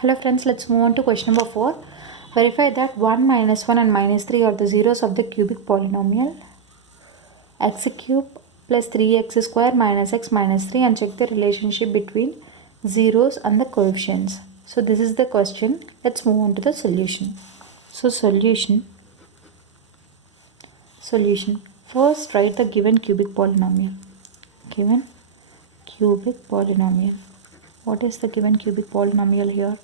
Hello friends, let's move on to question number 4. Verify that 1 minus 1 and minus 3 are the zeros of the cubic polynomial x cube plus 3x square minus x minus 3 and check the relationship between zeros and the coefficients. So this is the question. Let's move on to the solution. So solution. First write the given cubic polynomial. Given cubic polynomial. What is the given cubic polynomial here?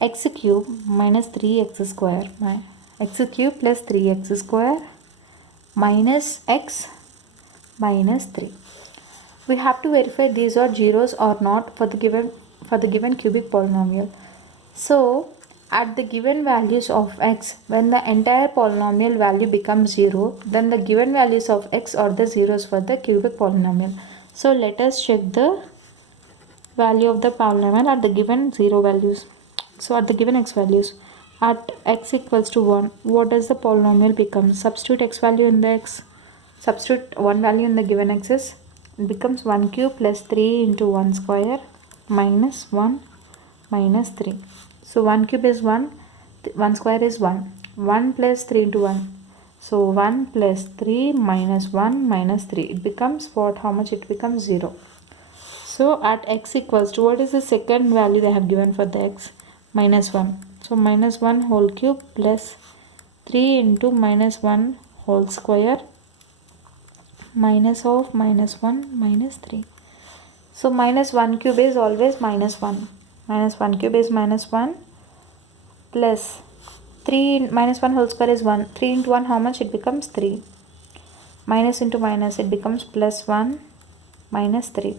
X cube minus 3x square, x cube plus 3x square minus x minus 3. We have to verify these are zeros or not for the given cubic polynomial. So at the given values of x, when the entire polynomial value becomes 0, then the given values of x are the zeros for the cubic polynomial. So let us check the value of the polynomial at the given 0 values. So at the given x values, at x equals to 1, what does the polynomial become? Substitute x value in the x, substitute 1 value in the given x's, it becomes 1 cube plus 3 into 1 square minus 1 minus 3. So 1 cube is 1, 1 square is 1, 1 plus 3 into 1. So 1 plus 3 minus 1 minus 3, it becomes what? How much? It becomes 0. So at x equals to, what is the second value they have given for the x? Minus 1. So minus 1 whole cube plus 3 into minus 1 whole square minus of minus 1 minus 3. So minus 1 cube is always minus 1. Minus 1 cube is minus 1 plus 3 minus 1 whole square is 1. 3 into 1, how much? It becomes 3. Minus into minus, it becomes plus 1 minus 3.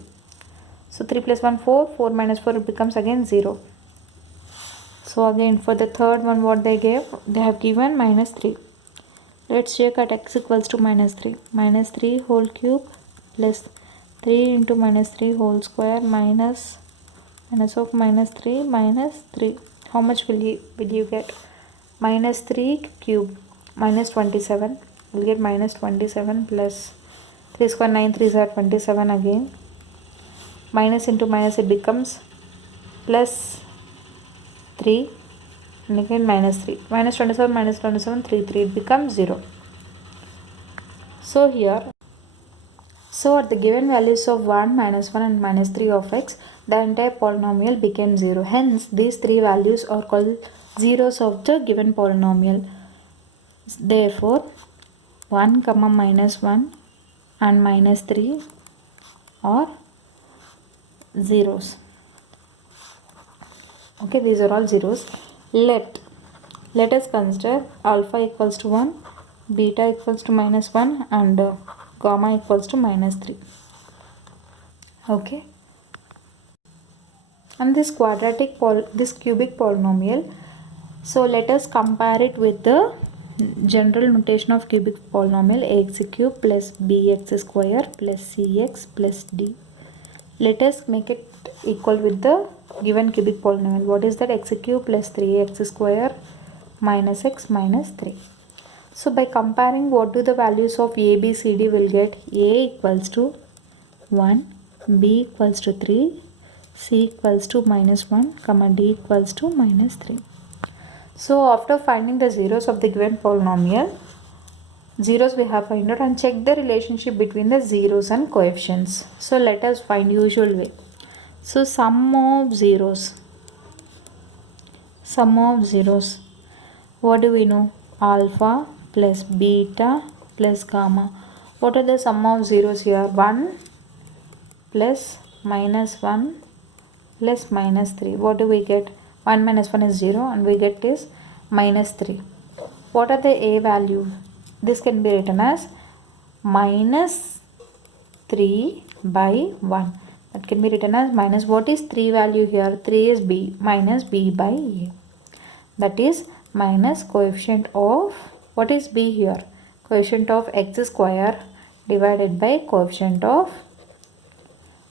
So 3 plus 1, 4. 4 minus 4, it becomes again 0. So again for the third one, what they gave? They have given minus 3. Let's check at x equals to minus 3. Minus 3 whole cube plus 3 into minus 3 whole square minus of minus 3 minus 3. How much will you get? Minus 3 cube minus 27. We'll get minus 27 plus 3 square 9 3s are 27 again. Minus into minus, it becomes plus 3 and again minus 3. Minus 27 3 3, it becomes 0. So here, so at the given values of 1 minus 1 and minus 3 of x, the entire polynomial became 0. Hence these three values are called zeros of the given polynomial. Therefore 1 comma minus 1 and minus 3 are zeros. Okay, these are all zeros. Let us consider alpha equals to 1, beta equals to minus 1 and gamma equals to minus 3. Okay, and this cubic polynomial, so let us compare it with the general notation of cubic polynomial ax cube plus bx square plus cx plus d. Let us make it equal with the given cubic polynomial. What is that? X cube plus 3x square minus x minus 3. So by comparing, what do the values of a, b, c, d will get? A equals to 1, b equals to 3, c equals to minus 1, comma d equals to minus 3. So after finding the zeros of the given polynomial, zeros we have find out and check the relationship between the zeros and coefficients. So let us find usual way. So sum of zeros, what do we know? Alpha plus beta plus gamma. What are the sum of zeros here? 1 plus minus 1 plus minus 3. What do we get? 1 minus 1 is 0 and we get is minus 3. What are the a value? This can be written as minus 3 by 1. That can be written as minus, what is 3 value here? 3 is b, minus b by a. That is minus coefficient of, what is b here? Coefficient of x square divided by coefficient of,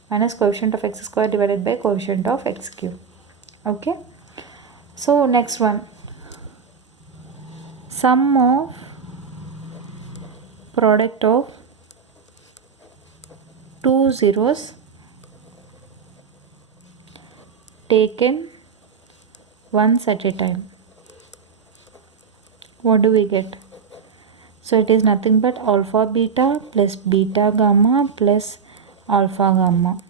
minus coefficient of x square divided by coefficient of x cube. Okay. So next one, sum of product of two zeros taken once at a time. What do we get? So it is nothing but alpha beta plus beta gamma plus alpha gamma.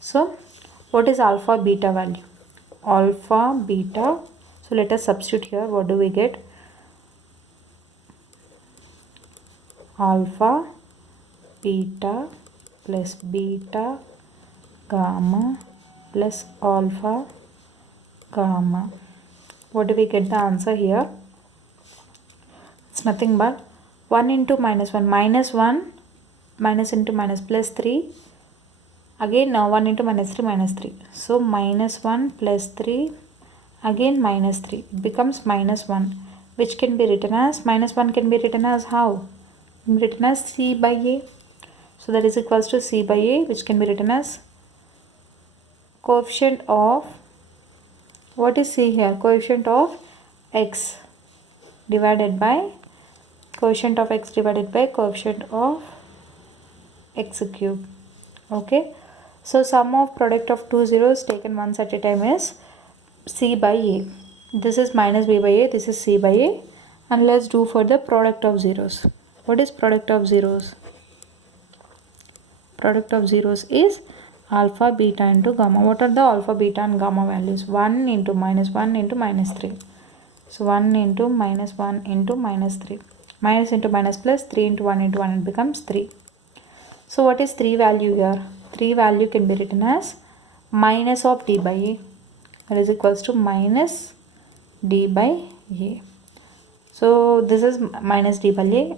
So what is alpha beta value? Alpha beta, so let us substitute here. What do we get? Alpha beta plus beta gamma plus alpha gamma. What do we get the answer here? It's nothing but 1 into minus 1, minus 1, minus into minus plus 3. Again now 1 into minus 3, minus 3. So minus 1 plus 3, again minus 3. It becomes minus 1, which can be written as, minus 1 can be written as how? Can be written as C by A. So that is equals to C by A, which can be written as coefficient of, what is C here? Coefficient of x divided by coefficient of x divided by coefficient of x cube. Okay, so sum of product of two zeros taken once at a time is C by A. This is minus B by A, this is C by A. And let's do for the product of zeros. What is product of zeros? Product of zeros is alpha beta into gamma. What are the alpha beta and gamma values? 1 into minus 1 into minus 3. So 1 into minus 1 into minus 3. Minus into minus plus 3 into 1 into 1, it becomes 3. So what is 3 value here? 3 value can be written as minus of d by a. That is equals to minus d by a. So this is minus d by a.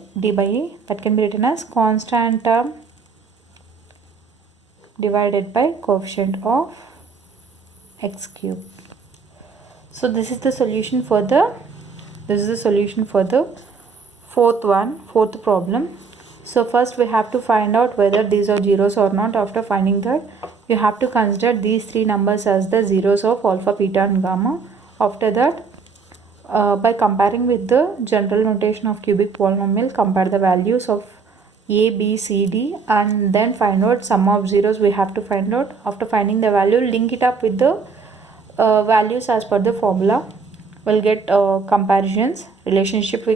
That can be written as constant term divided by coefficient of x cube. So this is the solution for the fourth problem. So first we have to find out whether these are zeros or not. After finding that, you have to consider these three numbers as the zeros of alpha, beta and gamma. After that, by comparing with the general notation of cubic polynomial, compare the values of a, b, c, d, and then find out sum of zeros we have to find out. After finding the value, link it up with the values as per the formula. We'll get comparisons, relationship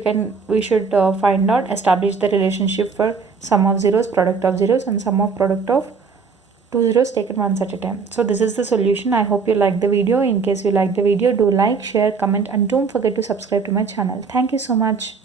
we should find out, establish the relationship for sum of zeros, product of zeros, and sum of product of two zeros taken once at a time. So this is the solution. I hope you like the video. In case you like the video, do like, share, comment, and don't forget to subscribe to my channel. Thank you so much.